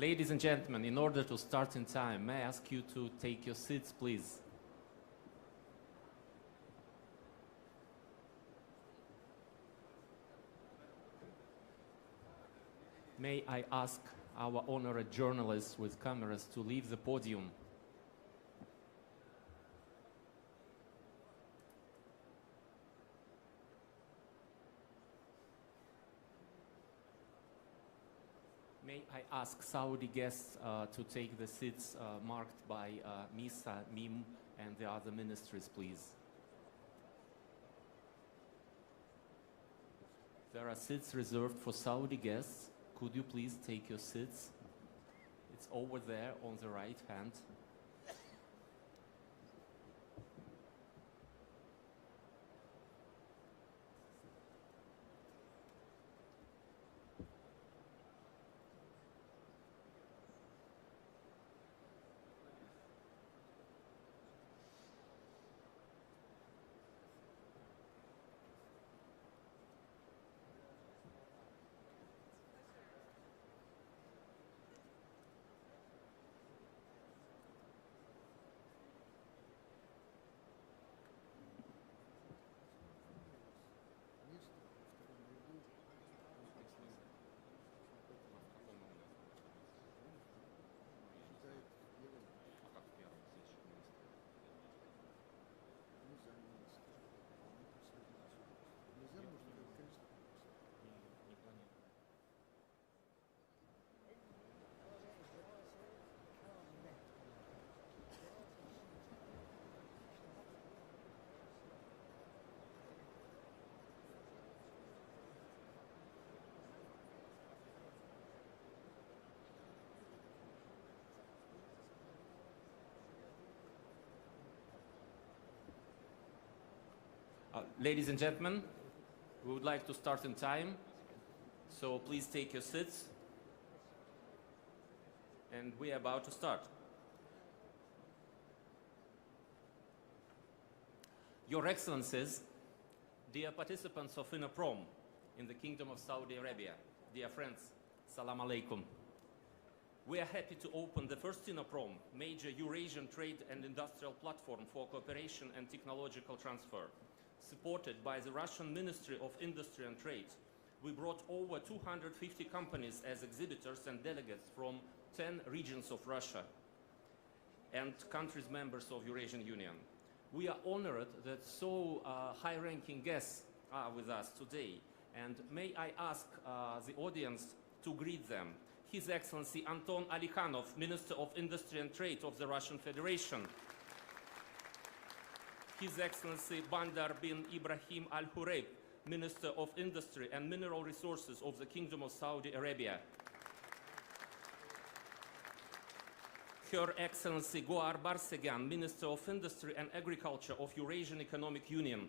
Ladies and gentlemen, in order to start in time, may I ask you to take your seats, please? May I ask our honored journalists with cameras to leave the podium? May I ask Saudi guests to take the seats marked by MISA, MIM, and the other ministries, please? There are seats reserved for Saudi guests. Could you please take your seats? It's over there on the right hand. Ladies and gentlemen, we would like to start in time, so please take your seats. And we are about to start. Your Excellencies, dear participants of INNOPROM in the Kingdom of Saudi Arabia, dear friends, Salam Alaikum. We are happy to open the first INNOPROM, major Eurasian trade and industrial platform for cooperation and technological transfer. Supported by the Russian Ministry of Industry and Trade, we brought over 250 companies as exhibitors and delegates from 10 regions of Russia and countries members of Eurasian Union. We are honored that so high-ranking guests are with us today, and may I ask the audience to greet them. His Excellency Anton Alikhanov, Minister of Industry and Trade of the Russian Federation. His Excellency Bandar bin Ibrahim Al-Khorayef, Minister of Industry and Mineral Resources of the Kingdom of Saudi Arabia. Her Excellency Gohar Barseghyan, Minister of Industry and Agriculture of Eurasian Economic Union.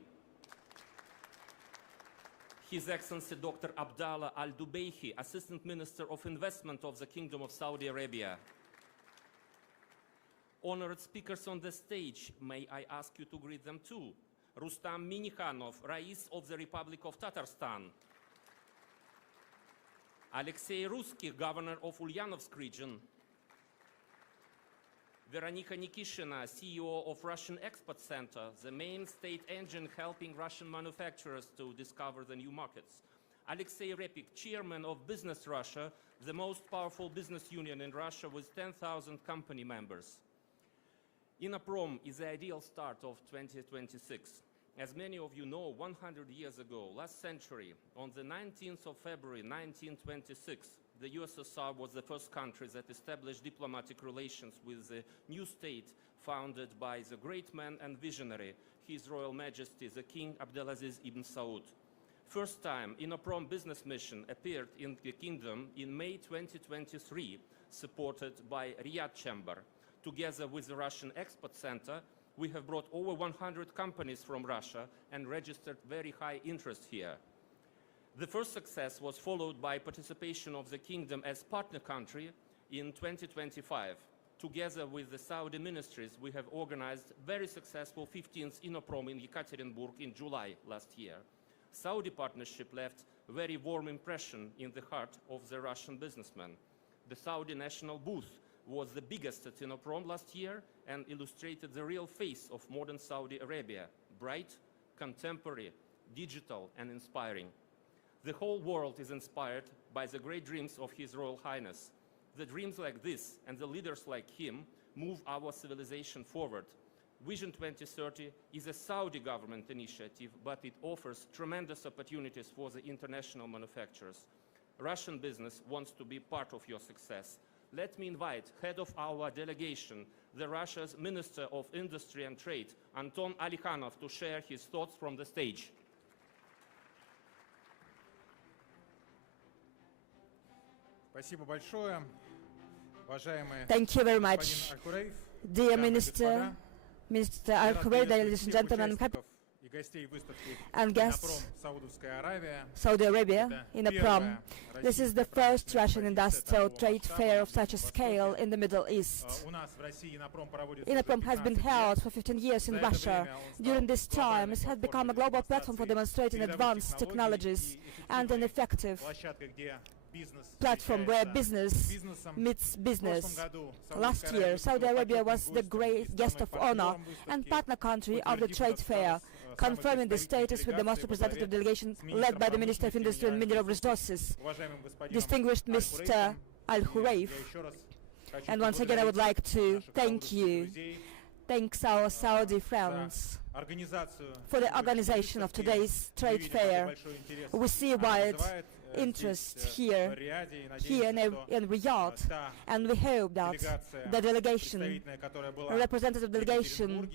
His Excellency Dr. Abdullah Al-Dubaikhi, Assistant Minister of Investment of the Kingdom of Saudi Arabia. Honored speakers on the stage, may I ask you to greet them too. Rustam Minnikhanov, Rais of the Republic of Tatarstan. Alexei Ruskih, Governor of Ulyanovsk region. Veronika Nikishina, CEO of Russian Export Center, the main state engine helping Russian manufacturers to discover the new markets. Alexei Repik, Chairman of Business Russia, the most powerful business union in Russia with 10,000 company members. INNOPROM is the ideal start of 2026. As many of you know, 100 years ago, last century, on the 19th of February 1926, the USSR was the first country that established diplomatic relations with the new state founded by the great man and visionary, His Royal Majesty, the King Abdulaziz ibn Saud. First time INNOPROM business mission appeared in the kingdom in May 2023, supported by Riyadh Chamber. Together with the Russian Export Center, we have brought over 100 companies from Russia and registered very high interest here. The first success was followed by participation of the kingdom as partner country in 2025. Together with the Saudi ministries, we have organized very successful 15th INNOPROM in Yekaterinburg in July last year. Saudi partnership left a very warm impression in the heart of the Russian businessmen. The Saudi national booth was the biggest at INNOPROM last year and illustrated the real face of modern Saudi Arabia: bright, contemporary, digital, and inspiring. The whole world is inspired by the great dreams of His Royal Highness. The dreams like this and the leaders like him move our civilization forward. Vision 2030 is a Saudi government initiative, but it offers tremendous opportunities for the international manufacturers. Russian business wants to be part of your success. Let me invite head of our delegation, the Russia's Minister of Industry and Trade, Anton Alikhanov, to share his thoughts from the stage. Thank you very much, dear Minister Al-Khorayef, ladies and gentlemen, and guests, Saudi Arabia, INNOPROM. This is the first Russian industrial trade fair of such a scale in the Middle East. INNOPROM has been held for 15 years in Russia. During this time, it has become a global platform for demonstrating advanced technologies and an effective platform where business meets business. Last year, Saudi Arabia was the great guest of honor and partner country of the trade fair, confirming the status with the most representative delegation led by the Minister of Industry and Mineral Resources, distinguished Mr. Al-Khorayef. And once again, I would like to thank you. Thanks our Saudi friends for the organization of today's trade fair. We see wide interest here in Riyadh, and we hope that the delegation, representative delegation,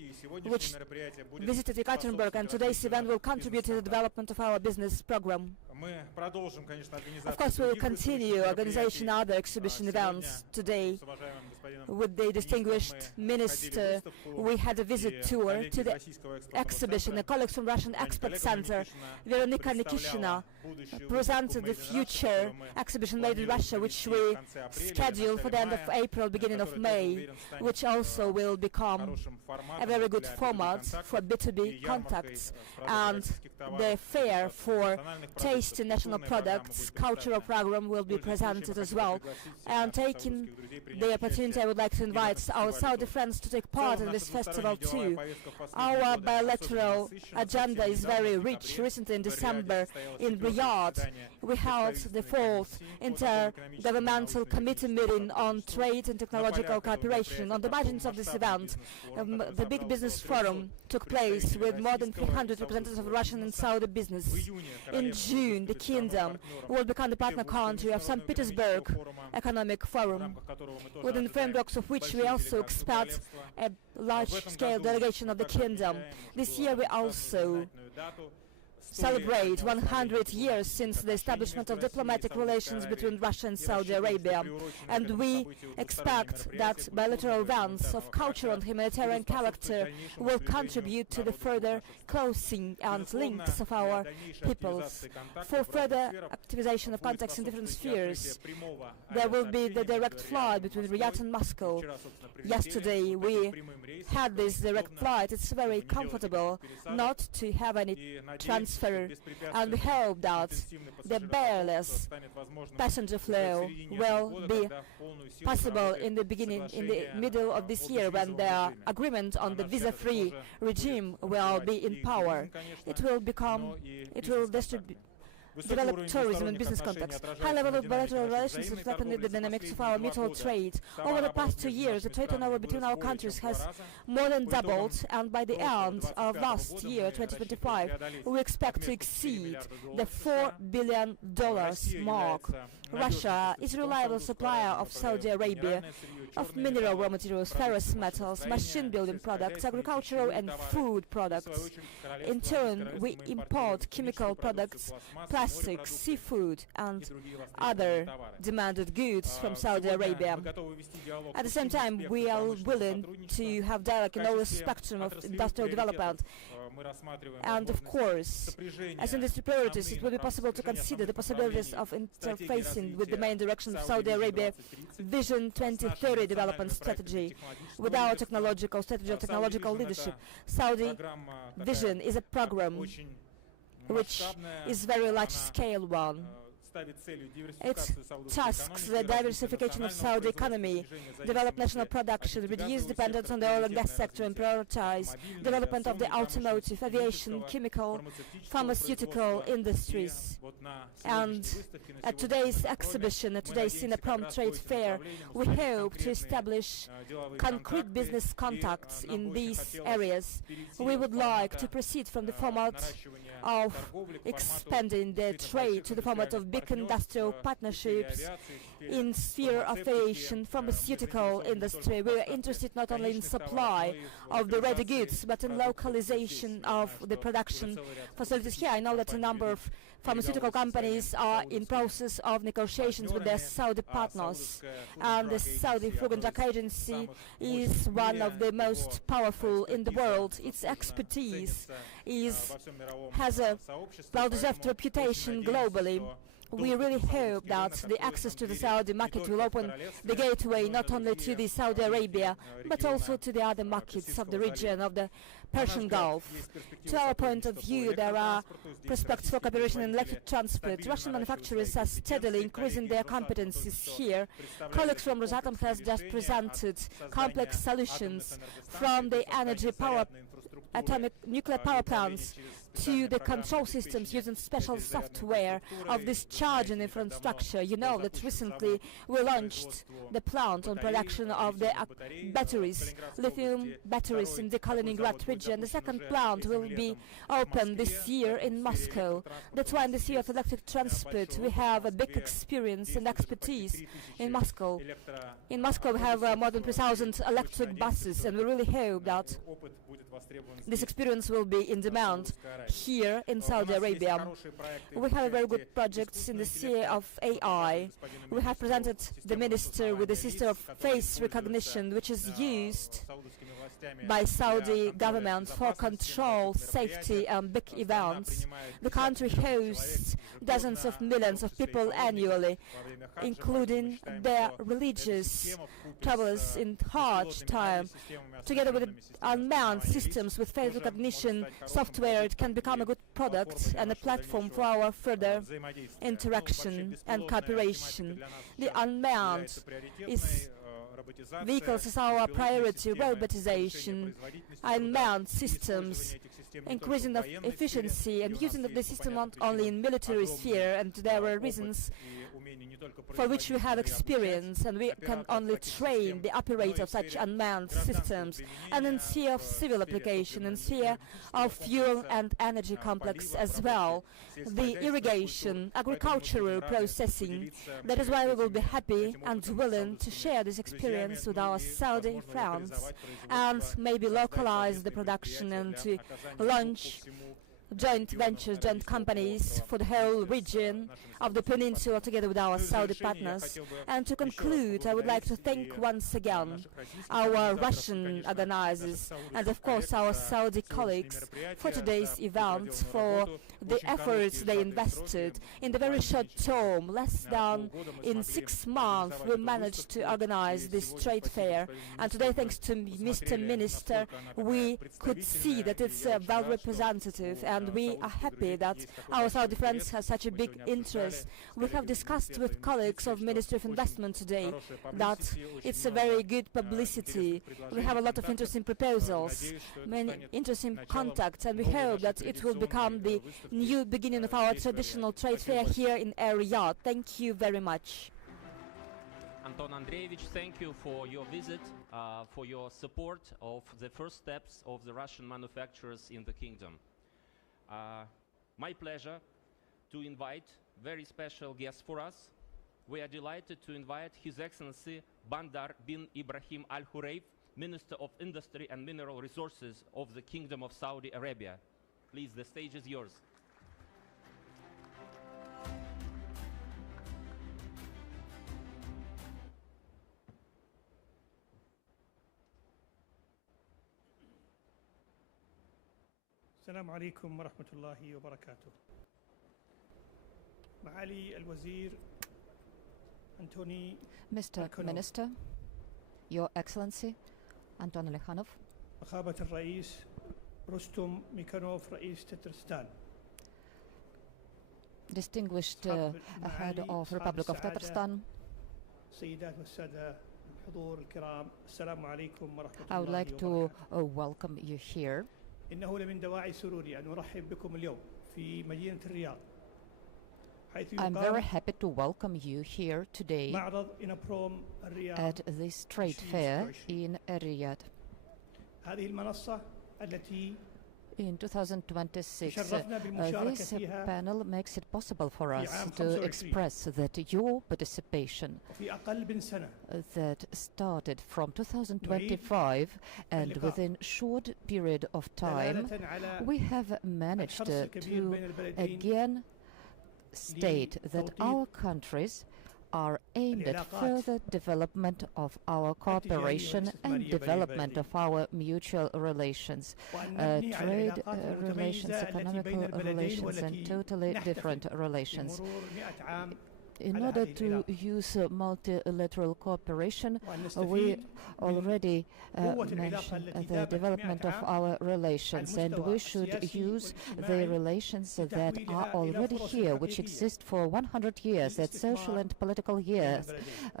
which visited Ekaterinburg, and today's event will contribute to the development of our business program. Of course, we will continue organizing other exhibition events today. With the distinguished minister, we had a visit tour to the exhibition. The colleagues from Russian Expert Center, Veronika Nikishina, presented the future exhibition made in Russia, which we scheduled for the end of April, beginning of May, which also will become a very good format for B2B contacts. And the fair for tasting national products cultural program will be presented as well. And taking the opportunity, I would like to invite our Saudi friends to take part in this festival too. Our bilateral agenda is very rich. Recently in December in Riyadh, we held the 4th Intergovernmental Committee meeting on trade and technological cooperation. On the margins of this event, the big business forum took place with more than 300 representatives of Russian and Saudi business. In June, the Kingdom will become the partner country of St. Petersburg Economic Forum, within the frameworks of which we also expect a large-scale delegation of the Kingdom. This year we also celebrate 100 years since the establishment of diplomatic relations between Russia and Saudi Arabia, and we expect that bilateral events of cultural and humanitarian character will contribute to the further closing and links of our peoples. For further activization of contacts in different spheres, there will be the direct flight between Riyadh and Moscow. Yesterday we had this direct flight. It's very comfortable not to have any transfer, and we hope that the barrierless passenger flow will be possible in the middle of this year, when the agreement on the visa-free regime will be in power. It will develop tourism and business contacts. High level of bilateral relations reflecting the dynamics of our mutual trade. Over the past 2 years, the trade turnover between our countries has more than doubled, and by the end of last year, 2025, we expect to exceed the $4 billion mark. Russia is a reliable supplier of Saudi Arabia of mineral raw materials, ferrous metals, machine building products, agricultural and food products. In turn, we import chemical products, plastics, seafood and other demanded goods from Saudi Arabia. At the same time, we are willing to have dialogue in all the spectrum of industrial development. And of course, as industry priorities, it will be possible to consider the possibilities of interfacing with the main direction of Saudi Arabia Vision 2030 development strategy with our technological strategy of technological leadership. Saudi Vision is a program which is very large-scale one. It tasks the diversification of Saudi economy, develop national production, reduce dependence on the oil and gas sector, and prioritize development of the automotive, aviation, chemical, pharmaceutical industries. And at today's exhibition, at today's INNOPROM trade fair, we hope to establish concrete business contacts in these areas. We would like to proceed from the format of expanding the trade to the format of big industrial partnerships in sphere of aviation, pharmaceutical industry. We are interested not only in supply of the ready goods, but in localization of the production facilities here. I know that a number of pharmaceutical companies are in process of negotiations with their Saudi partners, and the Saudi Food and Drug Agency is one of the most powerful in the world. Its expertise has a well-deserved reputation globally. We really hope that the access to the Saudi market will open the gateway not only to the Saudi Arabia, but also to the other markets of the region of the Persian Gulf. To our point of view, there are prospects for cooperation in electric transport. Russian manufacturers are steadily increasing their competencies here. Colleagues from Rosatom has just presented complex solutions from the energy power atomic nuclear power plants to the control systems using special software of this charging infrastructure. You know that recently we launched the plant on production of the batteries, lithium batteries in the Kaliningrad region. The second plant will be open this year in Moscow. That's why in the sphere of electric transport we have a big experience and expertise in Moscow. In Moscow we have more than 3,000 electric buses, and we really hope that this experience will be in demand here in Saudi Arabia. We have very good projects in the sphere of AI. We have presented the minister with the system of face recognition, which is used by Saudi government for control, safety and big events. The country hosts dozens of millions of people annually, including their religious travelers in hard time. Together with unmanned systems with face recognition software, it can become a good product and a platform for our further interaction and cooperation. The unmanned vehicles is our priority. Robotization, unmanned systems, increasing of efficiency and using of the system not only in military sphere, and there are reasons for which we have experience, and we can only train the operator of such unmanned systems, and in sphere of civil application, in sphere of fuel and energy complex as well, the irrigation, agricultural processing. That is why we will be happy and willing to share this experience with our Saudi friends and maybe localize the production and to launch joint ventures, joint companies for the whole region of the peninsula together with our Saudi partners. And to conclude, I would like to thank once again our Russian organizers and of course our Saudi colleagues for today's event, for the efforts they invested. In the very short term, less than in 6 months, we managed to organize this trade fair. And today, thanks to Mr. Minister, we could see that it's well representative, and we are happy that our Saudi friends have such a big interest. We have discussed with colleagues of Ministry of Investment today that it's a very good publicity. We have a lot of interesting proposals, many interesting contacts, and we hope that it will become the new beginning of our traditional trade fair here in Riyadh. Thank you very much. Anton Andreevich, thank you for your visit, for your support of the first steps of the Russian manufacturers in the kingdom. My pleasure to invite very special guest for us. We are delighted to invite His Excellency Bandar bin Ibrahim Al-Khorayef, Minister of Industry and Mineral Resources of the Kingdom of Saudi Arabia. Please, the stage is yours. السلام عليكم ورحمة الله وبركاته. معالي الوزير أنتوني Mr. Minister, Your Excellency, Anton Alikhanov, مخابة الرئيس رستم مينيخانوف رئيس تترستان. distinguished head of Republic of Tatarstan, I would like to welcome you here. I'm very happy to welcome you here today at this trade fair in Riyadh. In 2026, this panel makes it possible for us to express that your participation that started from 2025 and within short period of time, we have managed to again state that our countries are aimed at further development of our cooperation and development of our mutual relations, trade relations, economical relations, and totally different relations. In order to use multilateral cooperation, we already mentioned the development of our relations, and we should use the relations that are already here, which exist for 100 years at social and political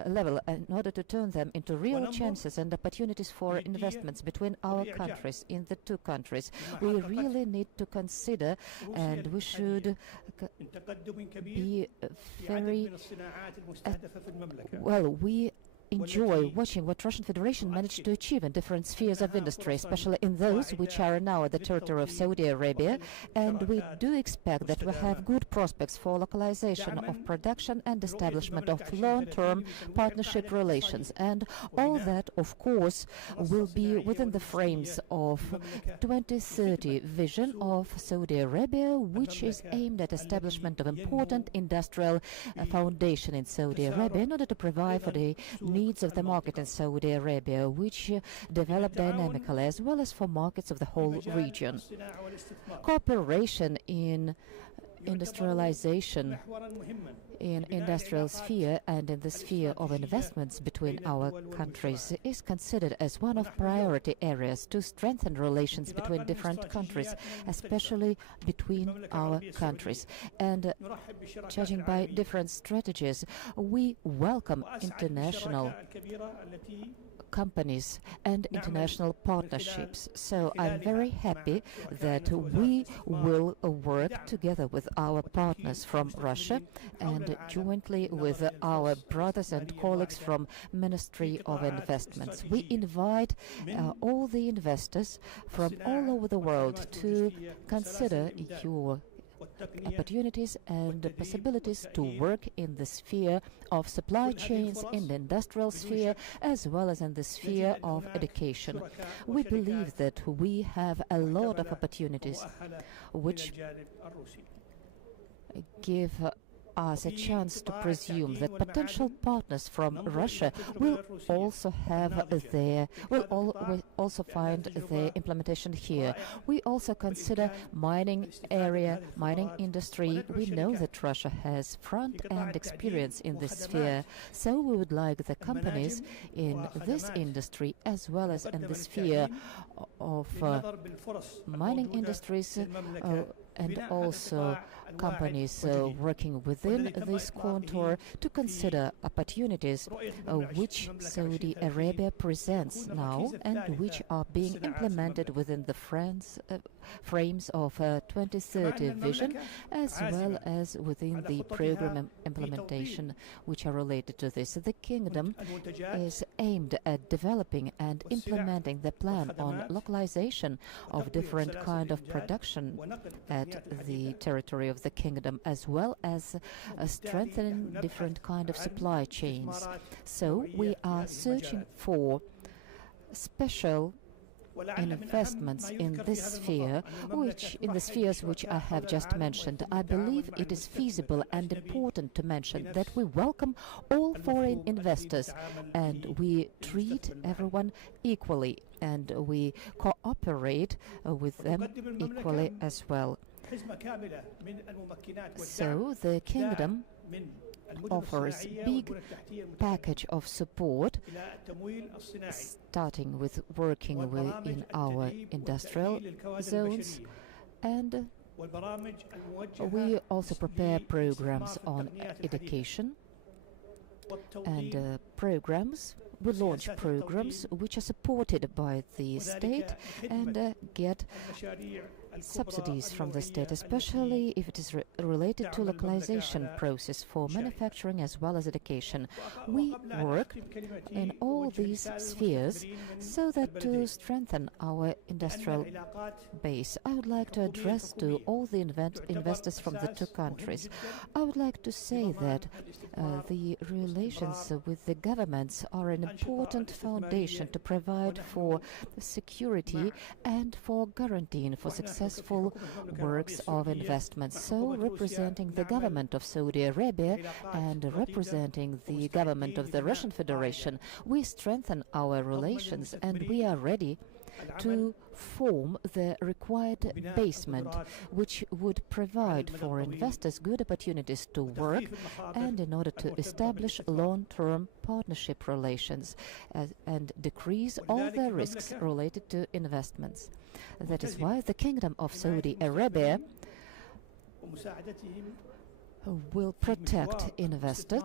level, in order to turn them into real chances and opportunities for investments between our countries, in the two countries. We really need to consider, and we should be very well, we enjoy watching what Russian Federation managed to achieve in different spheres of industry, especially in those which are now the territory of Saudi Arabia, and we do expect that we have good prospects for localization of production and establishment of long-term partnership relations, and all that, of course, will be within the frames of 2030 vision of Saudi Arabia, which is aimed at establishment of important industrial foundation in Saudi Arabia in order to provide for the needs of the market in Saudi Arabia, which develop dynamically, as well as for markets of the whole region. Cooperation in industrialization, in industrial sphere and in the sphere of investments between our countries is considered as one of priority areas to strengthen relations between different countries, especially between our countries. And judging by different strategies, we welcome international companies and international partnerships. So I'm very happy that we will work together with our partners from Russia and jointly with our brothers and colleagues from Ministry of Investments. We invite all the investors from all over the world to consider your opportunities and possibilities to work in the sphere of supply chains, in the industrial sphere, as well as in the sphere of education. We believe that we have a lot of opportunities which give us a chance to presume that potential partners from Russia will also find their implementation here. We also consider mining area, mining industry. We know that Russia has front-end experience in this sphere, so we would like the companies in this industry, as well as in the sphere of mining industries, and also companies working within this contour, to consider opportunities which Saudi Arabia presents now and which are being implemented within the frames of 2030 vision, as well as within the program implementation which are related to this. The kingdom is aimed at developing and implementing the plan on localization of different kind of production at the territory of the kingdom, as well as strengthening different kind of supply chains. So we are searching for special investments in this sphere, in the spheres which I have just mentioned. I believe it is feasible and important to mention that we welcome all foreign investors and we treat everyone equally and we cooperate with them equally as well. So the kingdom offers a big package of support, starting with working in our industrial zones and We also prepare programs on education and we launch programs which are supported by the state and get subsidies from the state, especially if it is related to localization process for manufacturing as well as education. We work in all these spheres so that to strengthen our industrial base. I would like to address to all the investors from the two countries. I would like to say that the relations with the governments are an important foundation to provide for security and for guaranteeing for successful works of investments. So, representing the government of Saudi Arabia and representing the government of the Russian Federation, we strengthen our relations and we are ready to form the required basement which would provide for investors good opportunities to work and in order to establish long-term partnership relations and decrease all the risks related to investments. That is why the Kingdom of Saudi Arabia will protect investors,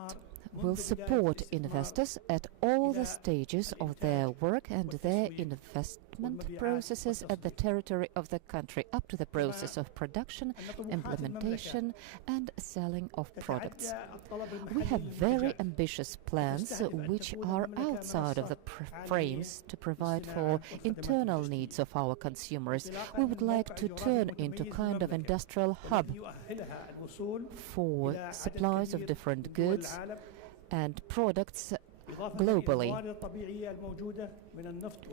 will support investors at all the stages of their work and their investment processes at the territory of the country, up to the process of production, implementation and selling of products. We have very ambitious plans which are outside of the frames to provide for internal needs of our consumers. We would like to turn into kind of industrial hub for supplies of different goods and products globally,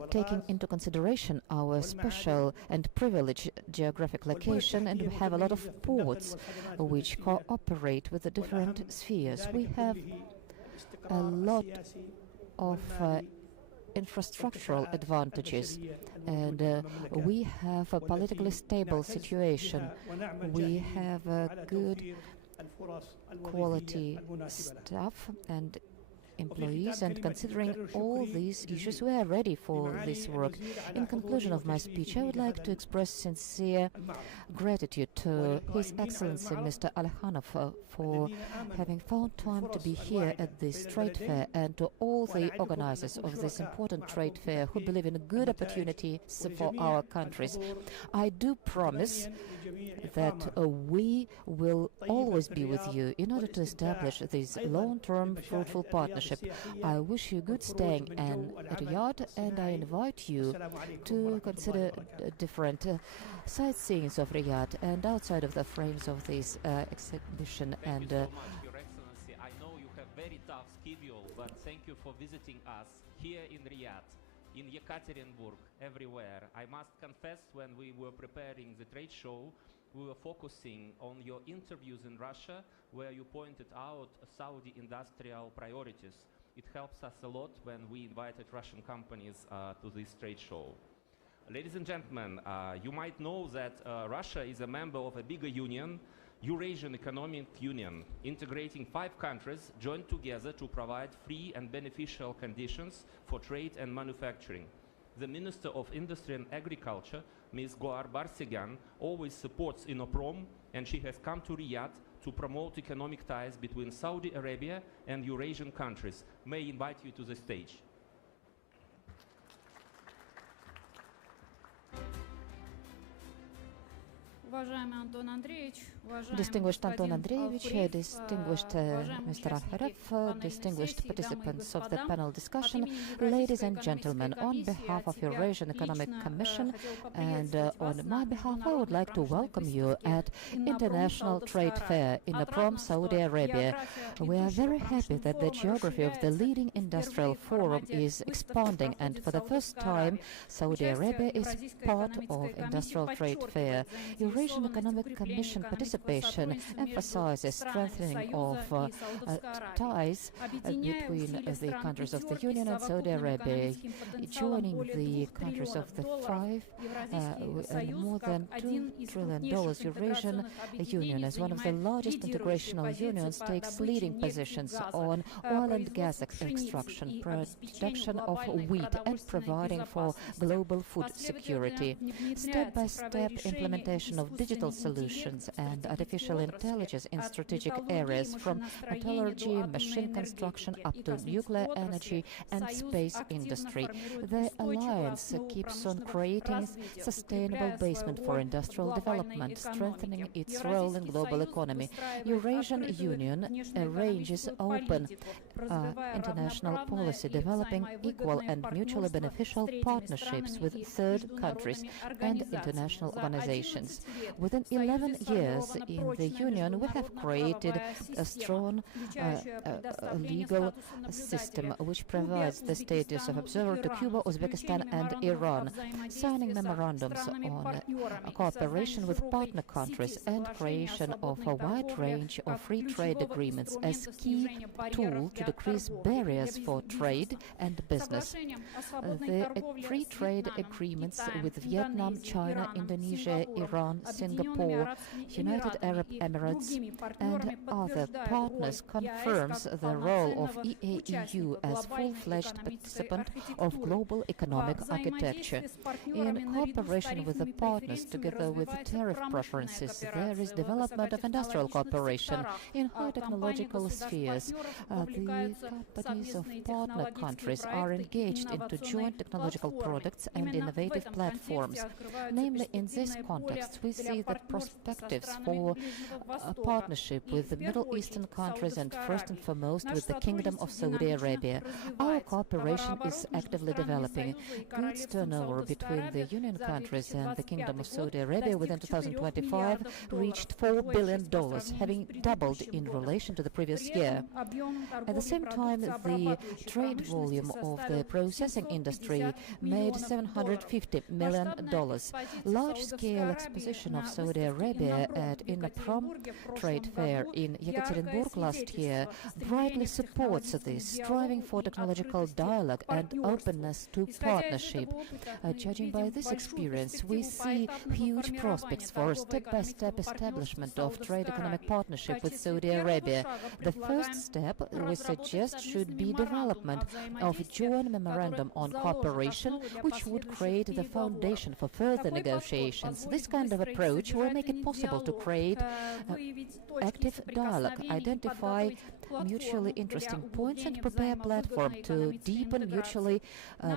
taking into consideration our special and privileged geographic location, and we have a lot of ports which cooperate with the different spheres. We have a lot of infrastructural advantages and we have a politically stable situation. We have a good quality staff and employees, and considering all these issues, we are ready for this work. In conclusion of my speech, I would like to express sincere gratitude to His Excellency Mr. Alikhanov for having found time to be here at this trade fair, and to all the organizers of this important trade fair who believe in good opportunities for our countries. I do promise that we will always be with you in order to establish this long-term fruitful partnership. I wish you good staying in Riyadh, and I invite you to consider different sightseeings of Riyadh and outside of the frames of this exhibition. And Your Excellency, I know you have very tough schedule, but thank you for visiting us here in Riyadh, in Yekaterinburg, everywhere. I must confess, when we were preparing the trade show, we were focusing on your interviews in Russia, where you pointed out Saudi industrial priorities. It helps us a lot when we invited Russian companies to this trade show. Ladies and gentlemen, you might know that Russia is a member of a bigger union, Eurasian Economic Union, integrating 5 countries joined together to provide free and beneficial conditions for trade and manufacturing. The Minister of Industry and Agriculture, Ms. Gohar Barseghyan, always supports INNOPROM, and she has come to Riyadh to promote economic ties between Saudi Arabia and Eurasian countries. May I invite you to the stage. Distinguished Anton Andreevich, distinguished Mr. Al-Khorayef, distinguished participants of the panel discussion, ladies and gentlemen, on behalf of Eurasian Economic Commission and on my behalf, I would like to welcome you at International Trade Fair in INNOPROM, Saudi Arabia. We are very happy that the geography of the leading industrial forum is expanding, and for the first time, Saudi Arabia is part of Industrial Trade Fair. Eurasian Economic Commission participation emphasizes strengthening of ties between the countries of the Union and Saudi Arabia, joining the countries of the 5 more than $2 trillion. Eurasian Union, as one of the largest integrational unions, takes leading positions on oil and gas extraction, production of wheat, and providing for global food security. Step-by-step implementation of of digital solutions and artificial intelligence in strategic areas from metallurgy, machine construction up to nuclear energy and space industry. The alliance keeps on creating sustainable basement for industrial development, strengthening its role in global economy. Eurasian Union arranges open international policy, developing equal and mutually beneficial partnerships with third countries and international organizations. Within 11 years in the Union, we have created a strong legal system which provides the status of observer to Cuba, Uzbekistan and Iran, signing memorandums on cooperation with partner countries and creation of a wide range of free trade agreements as key tool to decrease barriers for trade and business. The free trade agreements with Vietnam, China, Indonesia, Iran, Singapore, United Arab Emirates and other partners confirms the role of EAEU as full-fledged participant of global economic architecture. In cooperation with the partners, together with tariff preferences, there is development of industrial cooperation in high technological spheres. The companies of partner countries are engaged into joint technological products and innovative platforms. Namely, in this context, we see that perspectives for a partnership with the Middle Eastern countries and first and foremost with the Kingdom of Saudi Arabia. Our cooperation is actively developing. Goods turnover between the Union countries and the Kingdom of Saudi Arabia within 2025 reached $4 billion, having doubled in relation to the previous year. At the same time, the trade volume of the processing industry made $750 million. Large-scale exposition of Saudi Arabia at INNOPROM trade fair in Yekaterinburg last year brightly supports this, striving for technological dialogue and openness to partnership. Judging by this experience, we see huge prospects for a step-by-step establishment of trade economic partnership with Saudi Arabia. The first step, we suggest, should be development of a joint memorandum on cooperation, which would create the foundation for further negotiations. This kind of approach will make it possible to create active dialogue, identify mutually interesting points and prepare a platform to deepen mutually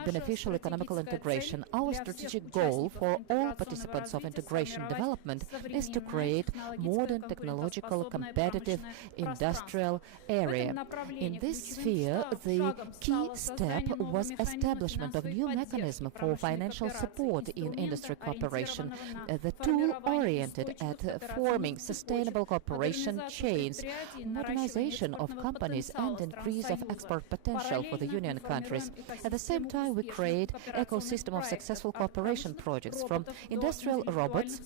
beneficial economical integration. Our strategic goal for all participants of integration development is to create modern, technological, competitive industrial area. In this sphere, the key step was establishment of new mechanism for financial support in industry cooperation, the tool oriented at forming sustainable cooperation chains, modernization of companies and increase of export potential for the Union countries. At the same time, we create ecosystem of successful cooperation projects from industrial robots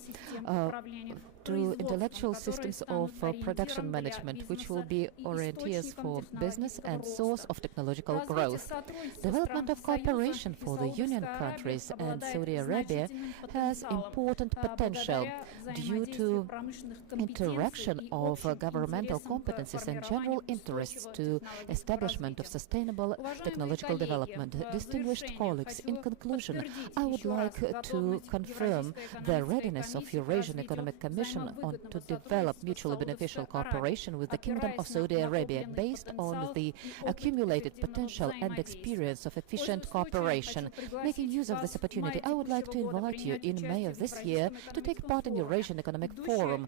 to intellectual systems of production management, which will be orienters for business and source of technological growth. Development of cooperation for the Union countries and Saudi Arabia has important potential due to interaction of governmental competencies and general interests to establishment of sustainable technological development. Distinguished colleagues, in conclusion, I would like to confirm the readiness of Eurasian Economic Commission to develop mutually beneficial cooperation with the Kingdom of Saudi Arabia based on the accumulated potential and experience of efficient cooperation. Making use of this opportunity, I would like to invite you in May of this year to take part in Eurasian Economic Forum,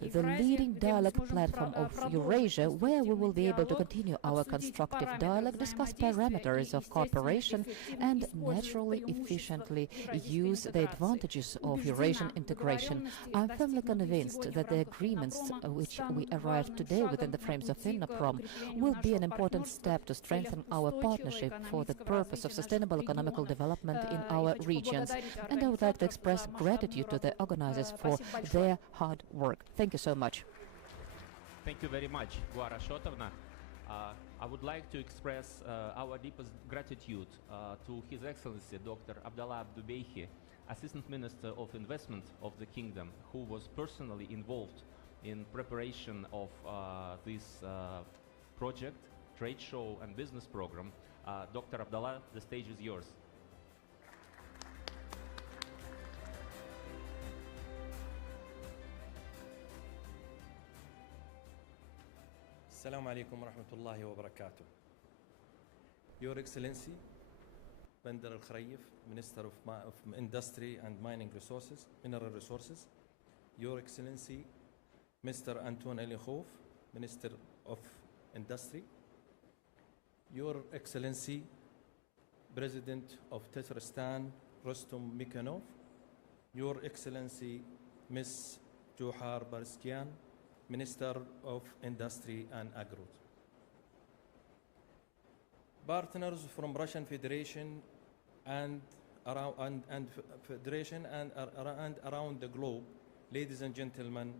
the leading dialogue platform of Eurasia, where we will be able to continue our constructive dialogue, discuss parameters of cooperation, and naturally, efficiently use the advantages of Eurasian integration. I'm firmly convinced that the agreements which we arrived today within the frames of INNOPROM will be an important step to strengthen our partnership for the purpose of sustainable economical development in our regions. And I would like to express gratitude to the organizers for their hard work. Thank you so much. Thank you very much, Gohar Ashotovna. I would like to express our deepest gratitude to His Excellency Dr. Abdullah Dubaikhi, Assistant Minister of Investment of the Kingdom, who was personally involved in preparation of this project, trade show and business program. Dr. Abdullah, the stage is yours. Assalamu alaikum wa rahmatullahi wa barakatuh. Your Excellency, Bandar Al-Khorayef, Minister of Industry and Mining Resources, Mineral Resources. Your Excellency, Mr. Anton Alikhanov, Minister of Industry. Your Excellency, President of Tatarstan, Rustam Minnikhanov. Your Excellency, Ms. Gohar Barseghyan, Minister of Industry and Agro. Partners from Russian Federation and around the globe, ladies and gentlemen,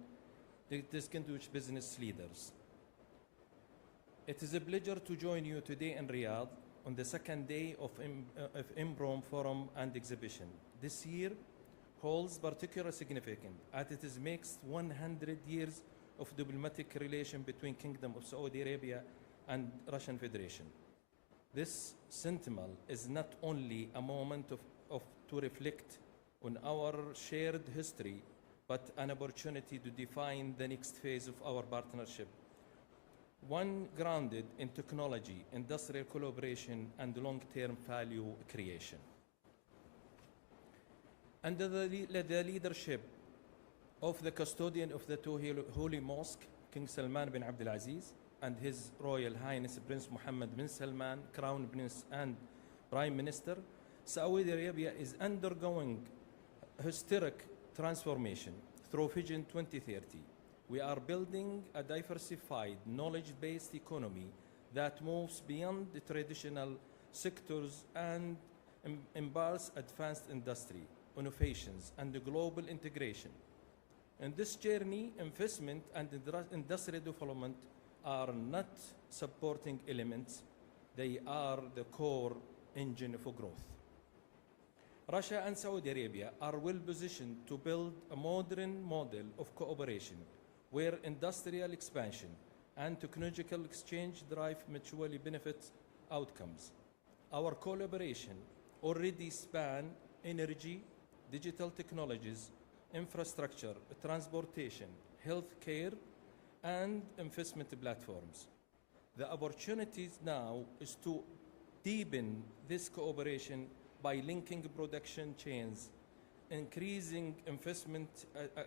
distinguished business leaders. It is a pleasure to join you today in Riyadh on the second day of INNOPROM Forum and Exhibition. This year holds particular significance as it makes 100 years of diplomatic relation between Kingdom of Saudi Arabia and Russian Federation. This sentinel is not only a moment to reflect on our shared history, but an opportunity to define the next phase of our partnership, one grounded in technology, industrial collaboration, and long-term value creation. Under the leadership of the custodian of the two holy mosques, King Salman bin Abdulaziz, and His Royal Highness Prince Mohammed bin Salman, Crown Prince and Prime Minister, Saudi Arabia is undergoing historic transformation through Vision 2030. We are building a diversified, knowledge-based economy that moves beyond the traditional sectors and embraces advanced industry, innovations, and global integration. In this journey, investment and industrial development are not supporting elements, they are the core engine for growth. Russia and Saudi Arabia are well positioned to build a modern model of cooperation where industrial expansion and technological exchange drive mutually benefit outcomes. Our collaboration already spans energy, digital technologies, infrastructure, transportation, healthcare, and investment platforms. The opportunities now is to deepen this cooperation by linking production chains, increasing investment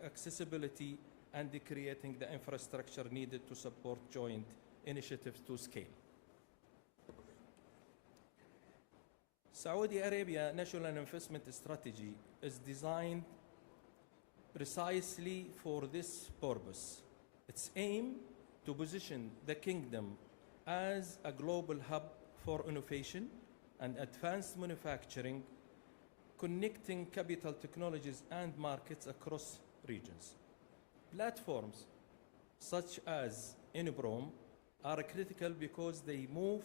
accessibility, and creating the infrastructure needed to support joint initiatives to scale. Saudi Arabia National Investment Strategy is designed precisely for this purpose. Its aim to position the kingdom as a global hub for innovation and advanced manufacturing, connecting capital technologies and markets across regions. Platforms such as INNOPROM are critical because they move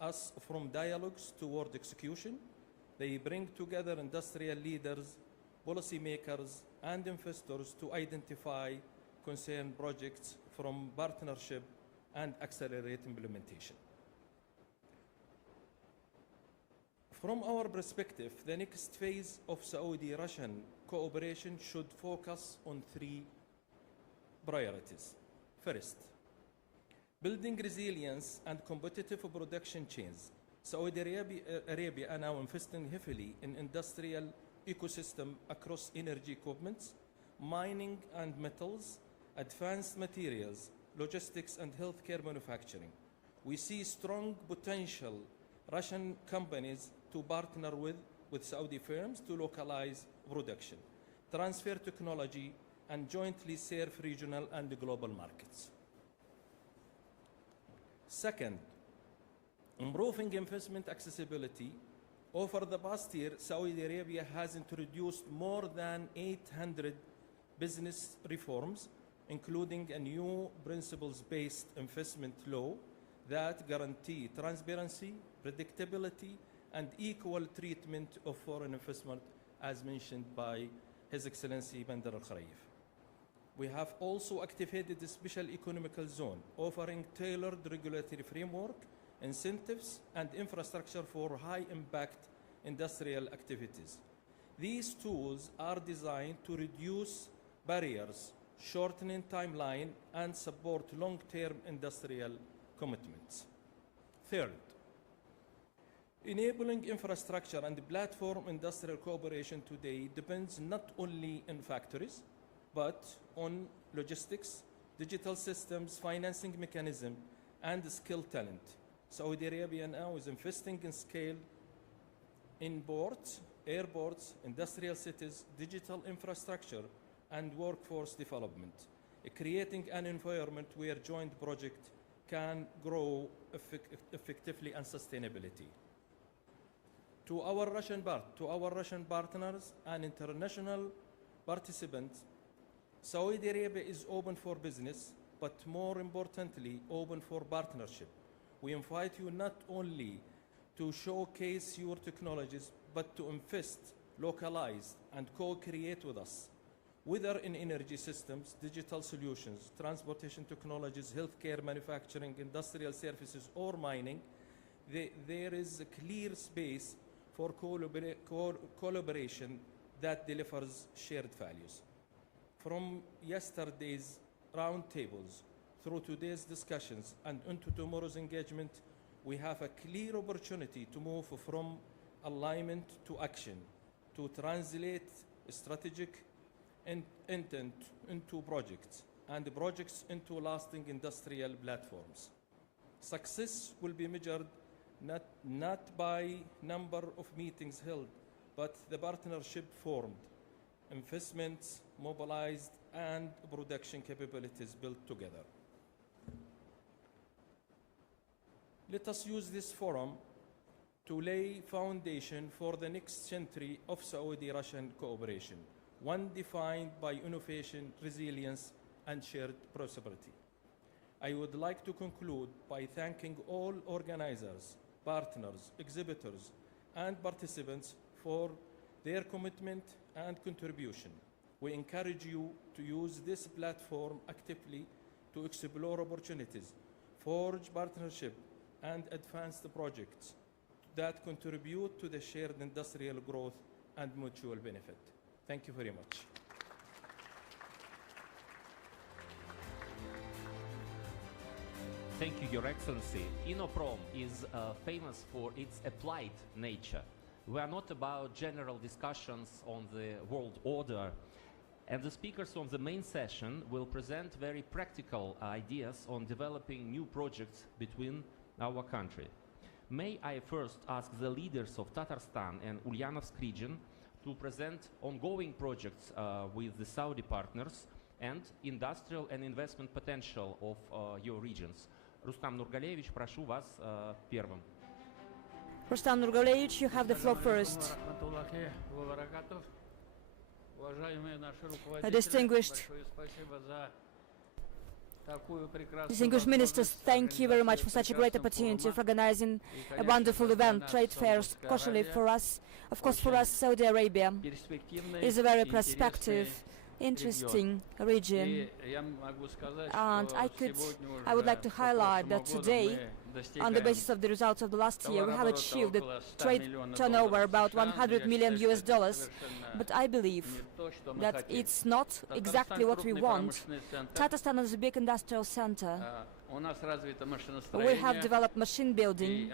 us from dialogues toward execution. They bring together industrial leaders, policymakers, and investors to identify concerned projects from partnership and accelerate implementation. From our perspective, the next phase of Saudi-Russian cooperation should focus on three priorities. First, building resilience and competitive production chains. Saudi Arabia are now investing heavily in industrial ecosystem across energy equipment, mining and metals, advanced materials, logistics, and healthcare manufacturing. We see strong potential Russian companies to partner with Saudi firms to localize production, transfer technology, and jointly serve regional and global markets. Second, improving investment accessibility. Over the past year, Saudi Arabia has introduced more than 800 business reforms, including a new principles-based investment law that guarantee transparency, predictability, and equal treatment of foreign investment, as mentioned by His Excellency Bandar Al-Khorayef. We have also activated the special economical zone, offering tailored regulatory framework, incentives, and infrastructure for high-impact industrial activities. These tools are designed to reduce barriers shortening timeline, and support long-term industrial commitments. Third, enabling infrastructure and platform industrial cooperation today depends not only on factories, but on logistics, digital systems, financing mechanism, and skilled talent. Saudi Arabia now is investing in scale in ports, airports, industrial cities, digital infrastructure, and workforce development, creating an environment where joint projects can grow effectively and sustainability. To our Russian partners and international participants, Saudi Arabia is open for business, but more importantly, open for partnership. We invite you not only to showcase your technologies, but to invest, localize, and co-create with us, whether in energy systems, digital solutions, transportation technologies, healthcare, manufacturing, industrial services, or mining. There is a clear space for collaboration that delivers shared values. From yesterday's roundtables through today's discussions and into tomorrow's engagement, we have a clear opportunity to move from alignment to action, to translate strategic intent into projects, and the projects into lasting industrial platforms. Success will be measured not by number of meetings held, but the partnership formed, investments mobilized, and production capabilities built together. Let us use this forum to lay foundation for the next century of Saudi-Russian cooperation, one defined by innovation, resilience, and shared prosperity. I would like to conclude by thanking all organizers, partners, exhibitors, and participants for their commitment and contribution. We encourage you to use this platform actively to explore opportunities, forge partnership, and advance the projects that contribute to the shared industrial growth and mutual benefit. Thank you very much. Thank you, Your Excellency. INNOPROM is famous for its applied nature. We are not about general discussions on the world order, and the speakers on the main session will present very practical ideas on developing new projects between our country. May I first ask the leaders of Tatarstan and Ulyanovsk region to present ongoing projects with the Saudi partners and industrial and investment potential of your regions. Rustam Nurgalevich, прошу вас первым. Rustam Nurgalevich, you have the floor first. Distinguished ministers, thank you very much for such a great opportunity of organizing a wonderful event, trade fairs, especially for us. Of course, for us, Saudi Arabia is a very prospective, interesting region, and I would like to highlight that today, on the basis of the results of the last year, we have achieved a trade turnover about $100 million US, but I believe that it's not exactly what we want. Tatarstan is a big industrial center. We have developed machine building,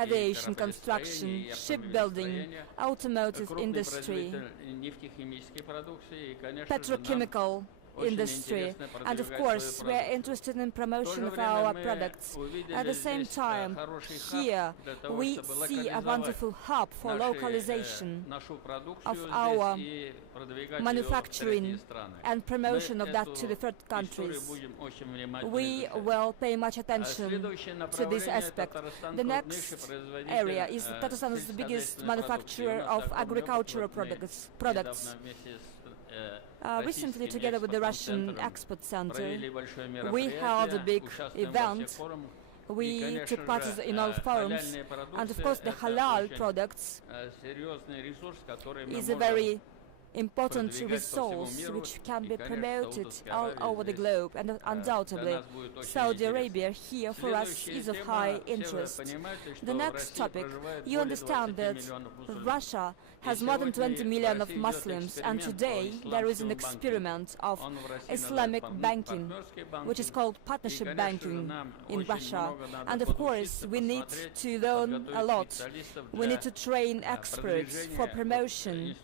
aviation construction, shipbuilding, automotive industry, petrochemical industry, and of course we are interested in promotion of our products. At the same time, here we see a wonderful hub for localization of our manufacturing and promotion of that to the third countries. We will pay much attention to this aspect. The next area is Tatarstan is the biggest manufacturer of agricultural products. Recently, together with the Russian Export Center, we held a big event. We took part in all forums, and of course the halal products is a very important resource which can be promoted all over the globe, and undoubtedly Saudi Arabia here for us is of high interest. The next topic, you understand that Russia has more than 20 million of Muslims, and today there is an experiment of Islamic banking, which is called partnership banking in Russia. And of course, we need to learn a lot. We need to train experts for promotion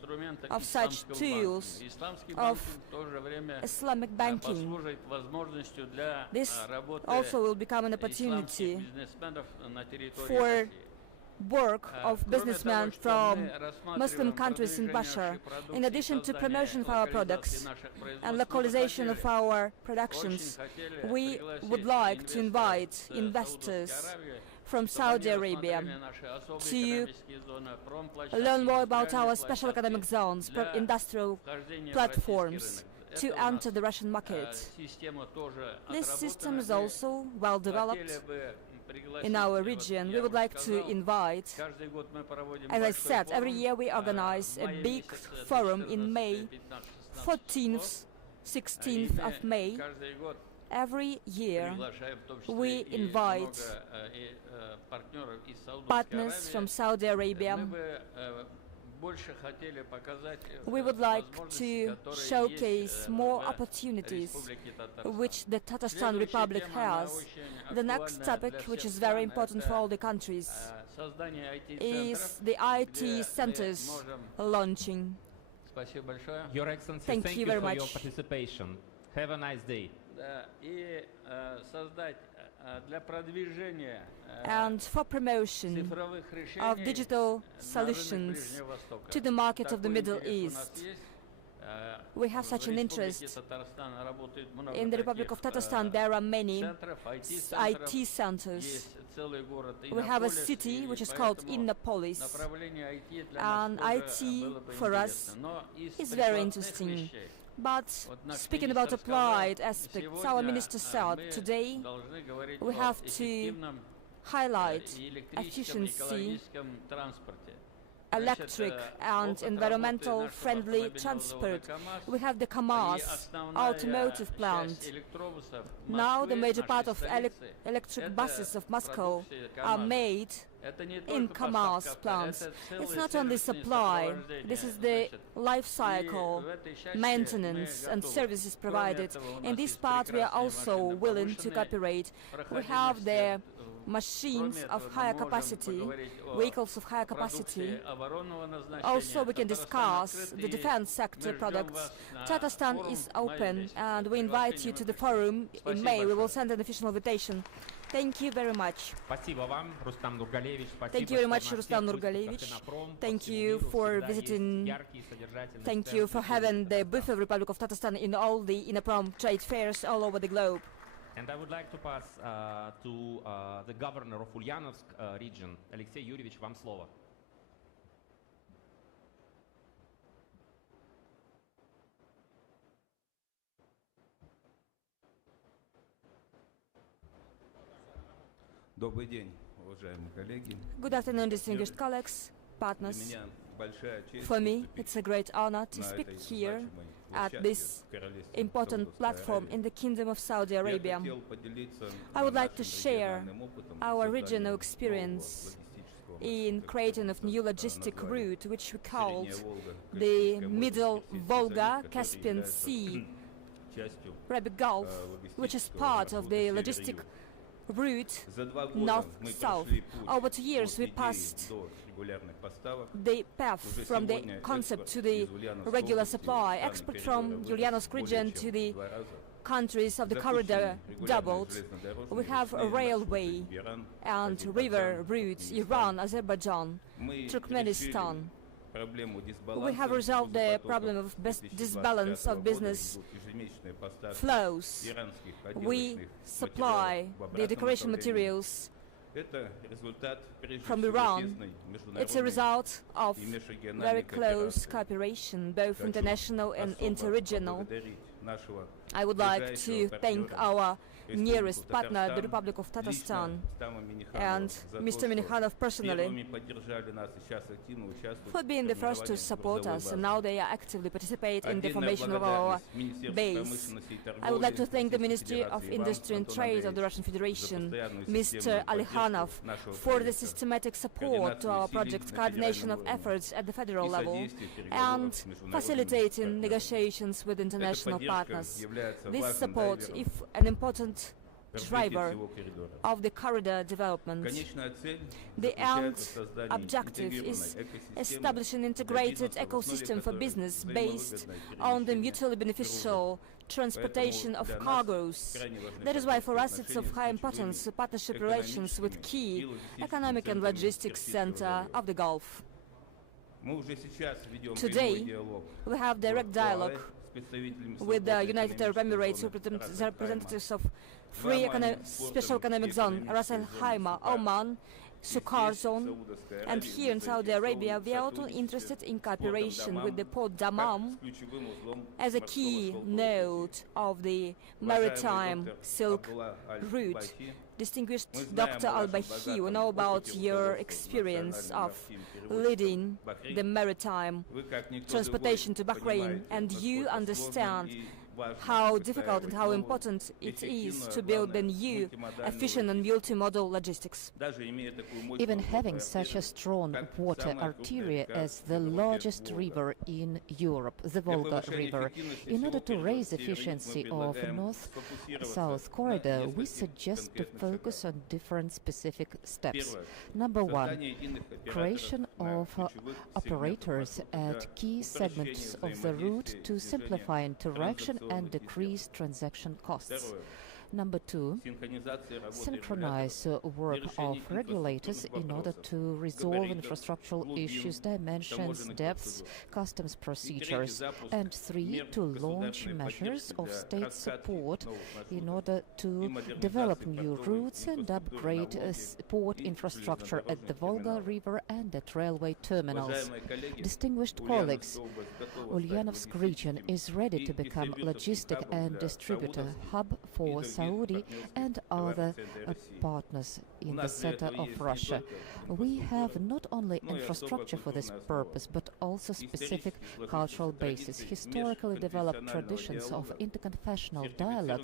of such tools of Islamic banking. This also will become an opportunity for work of businessmen from Muslim countries in Russia. In addition to promotion of our products and localization of our productions, we would like to invite investors from Saudi Arabia to learn more about our special economic zones, industrial platforms, to enter the Russian market. This system is also well developed in our region. We would like to invite, as I said, every year we organize a big forum in May, 14th, 16th of May. Every year we invite partners from Saudi Arabia. We would like to showcase more opportunities which the Tatarstan Republic has. The next topic, which is very important for all the countries, is the IT centers launching. Your Excellency, thank you very for much. your participation. Have a nice day. And for promotion of digital solutions to the market of the Middle East. We have such an interest. In the Republic of Tatarstan there are many IT centers. We have a city which is called INNOPROM, and IT for us is very interesting. But speaking about applied aspects, our minister said today we have to highlight efficiency, electric and environmental friendly transport. We have the KAMAZ automotive plant. Now the major part of electric buses of Moscow are made in KAMAZ plants. It's not only supply, this is the life cycle, maintenance and services provided. In this part we are also willing to cooperate. We have the machines of higher capacity, vehicles of higher capacity. Also we can discuss the defense sector products. Tatarstan is open and we invite you to the forum in May. We will send an official invitation. Thank you very much. Thank you very much, Rustam Nurgalevich. Thank you for visiting. Thank you for having the booth of Republic of Tatarstan in all the INNOPROM trade fairs all over the globe. And I would like to pass to the governor of Ulyanovsk region, Alexey Yurievich, вам слово. Good afternoon, distinguished colleagues, partners. For me, it's a great honor to speak here at this important platform in the Kingdom of Saudi Arabia. I would like to share our regional experience in creating a new logistic route, which we called the Middle Volga-Caspian Sea Arabic Gulf, which is part of the logistic route north-south. Over 2 years we passed the path from the concept to the regular supply. Export from Ulyanovsk region to the countries of the corridor doubled. We have a railway and river routes, Iran, Azerbaijan, Turkmenistan. We have resolved the problem of disbalance of business flows. We supply the decoration materials from Iran. It's a result of very close cooperation, both international and interregional. I would like to thank our nearest partner, the Republic of Tatarstan, and Mr. Minnikhanov personally, for being the first to support us, and now they actively participate in the formation of our base. I would like to thank the Ministry of Industry and Trade of the Russian Federation, Mr. Alikhanov, for the systematic support to our project's coordination of efforts at the federal level and facilitating negotiations with international partners. This support is an important driver of the corridor development. The end objective is establishing an integrated ecosystem for business based on the mutually beneficial transportation of cargoes. That is why for us it's of high importance partnership relations with key economic and logistics center of the Gulf. Today, we have direct dialogue with the United Arab Emirates, representatives of Free Special Economic Zone, Ras Al Khaimah, Oman, Suqar Zone, and here in Saudi Arabia we are also interested in cooperation with the Port Dammam as a key node of the maritime Silk Route. Distinguished Dr. Al-Bahi, we know about your experience of leading the maritime transportation to Bahrain, and you understand how difficult and how important it is to build a new, efficient and multimodal logistics. Even having such a strong water artery as the largest river in Europe, the Volga River, in order to raise efficiency of north-south corridor, we suggest to focus on different specific steps. Number one, creation of operators at key segments of the route to simplify interaction and decrease transaction costs. Number two, synchronize work of regulators in order to resolve infrastructural issues, dimensions, depths, customs procedures. And three, to launch measures of state support in order to develop new routes and upgrade port infrastructure at the Volga River and at railway terminals. Distinguished colleagues, Ulyanovsk region is ready to become logistic and distributor hub for Saudi and other partners in the center of Russia. We have not only infrastructure for this purpose, but also specific cultural basis, historically developed traditions of interconfessional dialogue,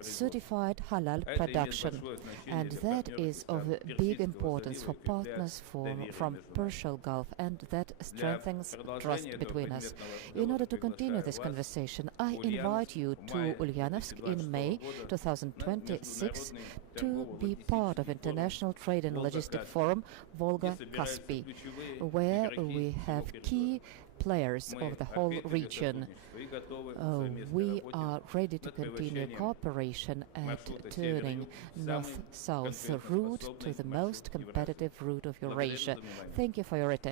certified halal production, and that is of big importance for partners from Persian Gulf, and that strengthens trust between us. In order to continue this conversation, I invite you to Ulyanovsk in May 2026 to be part of International Trade and Logistic Forum Volga-Caspy, where we have key players of the whole region. We are ready to continue cooperation at turning north-south route to the most competitive route of Eurasia. Thank you for your attention.